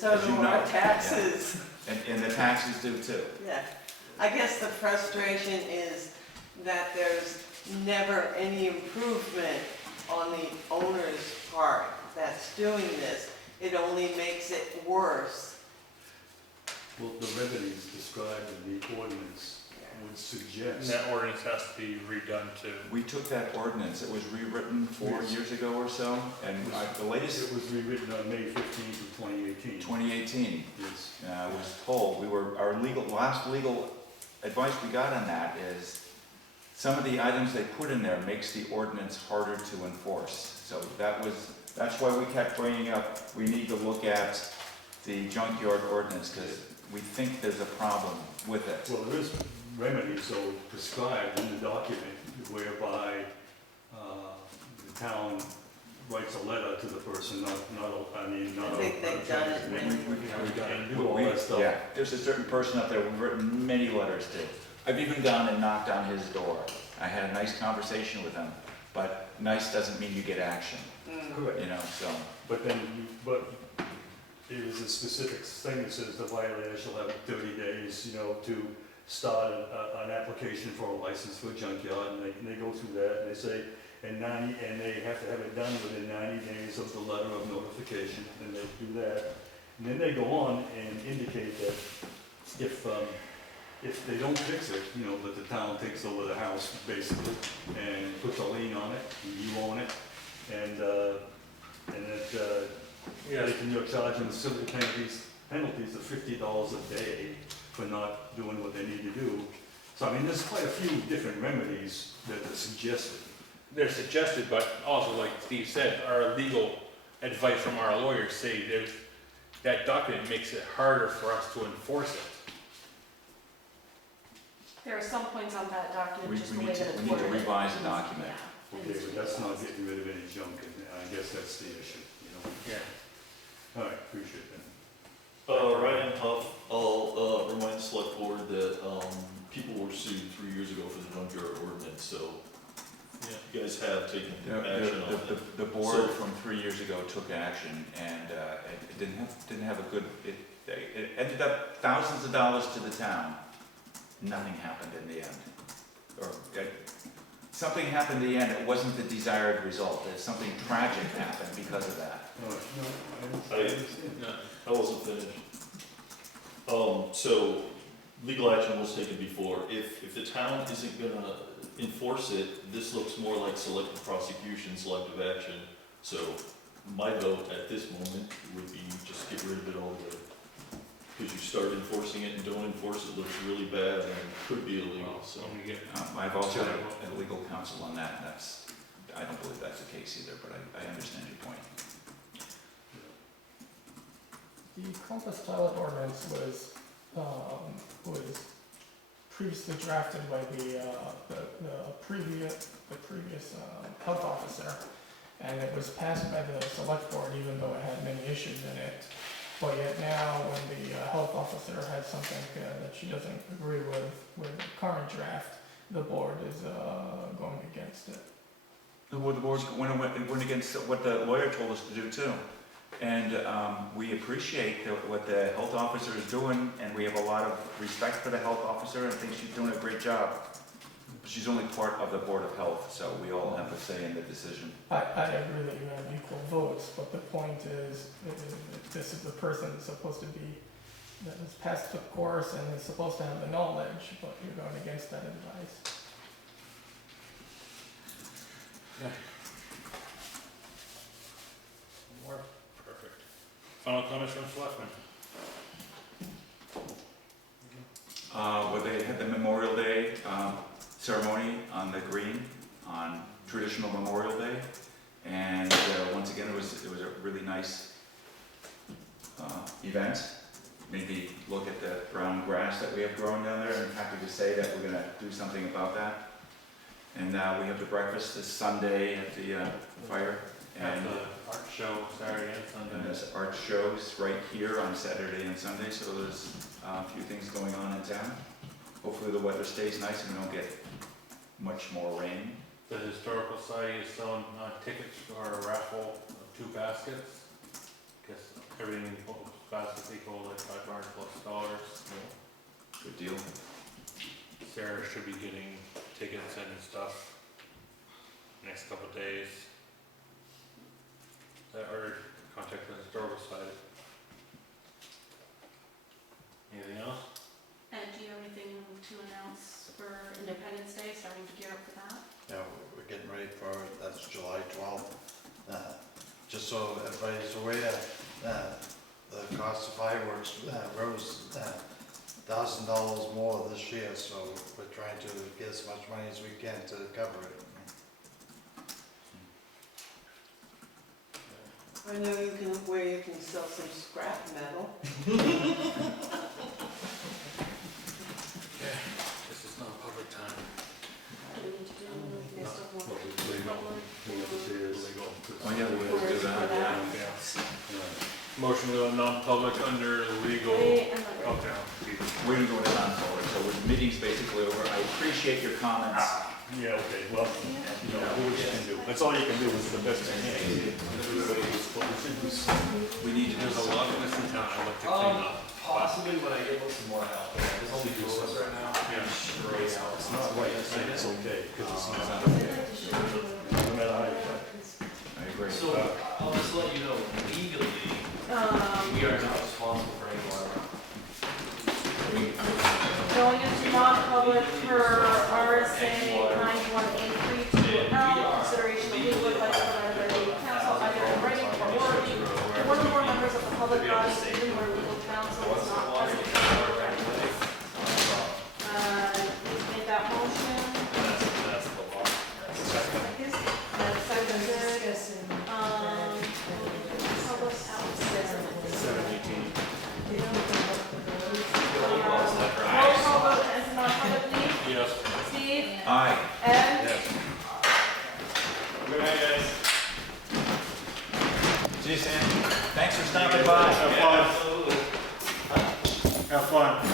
so as do you our know. taxes. And the taxes do too. Yeah, I guess the frustration is that there's never any improvement on the owner's part that's doing this. It only makes it worse. Well, the remedies described in the ordinance would And suggest. that ordinance has to be redone too. We took that ordinance, it was rewritten 4 Yes. years ago or so, and the latest, It was rewritten on May 15th of 2018. 2018, Yes. I was told, our last legal advice we got on that is some of the items they put in there makes the ordinance harder to enforce. So that's why we kept bringing up, we need to look at the junkyard ordinance, because we think there's a problem with it. Well, there is remedies, so prescribed in the document, whereby the town writes a letter to the person, not I think they've done it many and do all that stuff. Yeah, there's a certain person up there we've written many letters to. I've even gone and knocked on his door. I had a nice conversation with him, but nice doesn't mean you get action, Correct. you know, so. But there is a specific thing that says the violator shall have 30 days, to start an application for a license for a junkyard, and they go through that, and they say, and they have to have it done within 90 days of the letter of notification, and they do that. And then they go on and indicate that if they don't fix it, that the town takes over the house, basically, and puts a lien on it, and you own it, and that they can charge them civil penalties of $50 a day for not doing what they need to do. So, I mean, there's quite a few different remedies that are suggested. They're suggested, but also, like Steve said, our legal advice from our lawyers say that document makes it harder for us to enforce it. There are some points on that document, We just the need way to that it's we need to worded. revise the document. Yeah. Okay, but that's not getting rid of any junk, and I guess that's the issue, Yeah. All right, appreciate that. Ryan Huff, I'll remind the select board that people were sued 3 years ago for the junkyard ordinance, so you guys have taken action on it. The board from 3 years ago took action, and it didn't have a good, it ended up thousands of dollars to the town. Nothing happened in the end. Something happened in the end, it wasn't the desired result. Something tragic happened because of that. All right, no, I understand. No. I wasn't finished. So legal action was taken before. If the town isn't gonna enforce it, this looks more like selective prosecution, selective action. So my vote at this moment would be just get rid of it altogether. Because you start enforcing it and don't enforce it, looks really bad and could be illegal, so. When we get, I've also had a legal counsel on that, and I don't believe that's the case either, but I understand your point. The compass pilot ordinance was previously drafted by the previous health officer, and it was passed by the select board, even though it had many issues in it. But yet now, when the health officer has something that she doesn't agree with the current draft, the board is going against it. The board went against what the lawyer told us to do too. And we appreciate what the health officer is doing, and we have a lot of respect for the health officer and think she's doing a great job. She's only part of the Board of Health, so we all have a say in the decision. I agree that you have equal votes, but the point is, this is the person that's supposed to be, that has passed the course and is supposed to have the knowledge, but you're going against that advice. more perfect. Final comments from Selectmen? Where they had the Memorial Day ceremony on the green on traditional Memorial Day, and once again it was a really nice event. Maybe look at the brown grass that we have growing down there, and I'm happy to say that we're going to do something about that. And we have the breakfast this Sunday at the fire, and the art show Saturday and Sunday. and there's art shows right here on Saturday and Sunday, so there's a few things going on in town. Hopefully the weather stays nice and we don't get much more rain. The Historical Society is selling tickets for a raffle of 2 baskets. Guess everything in both baskets deal. Sarah should be getting tickets and stuff next couple of days. Or contact the historical society. Anything else? And do you have anything to announce for Independence Day, starting to gear up for that? Yeah, we're getting ready for, that's July 12th. Just so everybody's aware, the cost of fireworks rose $1,000 more this year, so we're trying to get as much money as we can to cover it. I know where you can sell some scrap metal. This is not a public time. Do we need to do this Well, one? we legal. Oh, yeah, we'll do that, yeah. Motion to go non-public under legal. Wait, I'm not ready. Okay. We're gonna go into non-public, so the meeting's basically over. I appreciate your comments. Yeah, okay, well, you know, what you can do, that's all you can do is the best you can. What we should do is, We need to do There's a something. lot of this in town I look to clean up. Possibly when I get some more help. There's only two of us right now. Yeah. Straight out. it's not right to say it's okay, because it's not, I'd like to show you. no matter how you try. I agree. So I'll just let you know, legally, we are not responsible for any more. Going into non-public per RSA 91A3 to consideration of legal advice provided by legal counsel, either in writing or orally, to one or more members of the public body, even where legal counsel is not present. Please make that motion. That's the law. Second. Public roll call vote to enter non-public, please. Yes. Steve? Aye. Ed? Yes. Good night, guys. See you, Sam. Thanks for stopping by. Absolutely. Have fun.